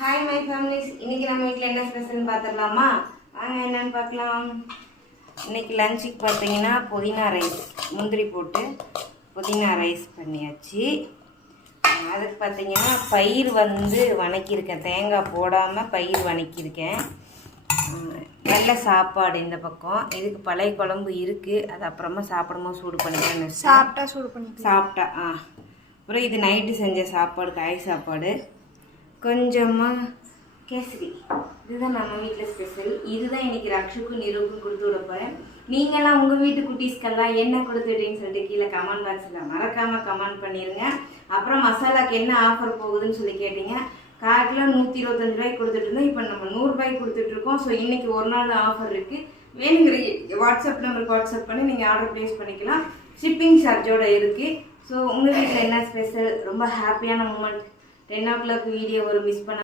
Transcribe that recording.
Hi my families, இன்றைக்கி நம்ம வீட்டில் என்ன ஸ்பெஷல்னு பார்த்துடலாமா? வாங்க என்னென்னு பார்க்கலாம். இன்றைக்கி லஞ்சுக்கு பார்த்தீங்கன்னா புதினா ரைஸ், முந்திரி போட்டு புதினா ரைஸ் பண்ணியாச்சு. அதுக்கு பார்த்தீங்கன்னா பயிர் வணக்கியிருக்கேன், தேங்காய் போடாமல் பயிர் வணக்கியிருக்கேன். நல்ல சாப்பாடு இந்த பக்கம். இதுக்கு பழைய குழம்பு இருக்குது, அது அப்புறமா சாப்பிடும்போது சூடு பண்ணிக்கிறேன்னு சாப்பிட்டா. அப்புறம் இது நைட்டு செஞ்ச சாப்பாடு, காய் சாப்பாடு, கொஞ்சமாக கேசரி. இதுதான் நம்ம வீட்டில் ஸ்பெஷல். இதுதான் இன்றைக்கி ரக்ஷுக்கும் நிருவுக்கும் கொடுத்து விட போகிறேன். நீங்களாம் உங்கள் வீட்டு குட்டீஸ்க்கெல்லாம் என்ன கொடுத்துட்டீங்கன்னு சொல்லிட்டு கீழே கமெண்ட் பாக்ஸில் மறக்காமல் கமெண்ட் பண்ணிடுங்க. அப்புறம் மசாலாக்கு என்ன ஆஃபர் போகுதுன்னு சொல்லி கேட்டிங்க. காக்கிலோ 125 ரூபாய்க்கு கொடுத்துட்ருந்தோம், இப்போ நம்ம 100 ரூபாய்க்கு கொடுத்துட்ருக்கோம். ஸோ இன்றைக்கி ஒரு நாள் ஆஃபர் இருக்குது. வேணுங்கிற வாட்ஸ்அப் நம்பருக்கு வாட்ஸ்அப் பண்ணி நீங்கள் ஆர்டர் ப்ளேஸ் பண்ணிக்கலாம். ஷிப்பிங் சார்ஜோடு இருக்குது. ஸோ உங்கள் வீட்டில் என்ன ஸ்பெஷல்? ரொம்ப ஹாப்பியான மூமெண்ட். 10 o'clock வீடியோ ஒரு மிஸ் பண்ண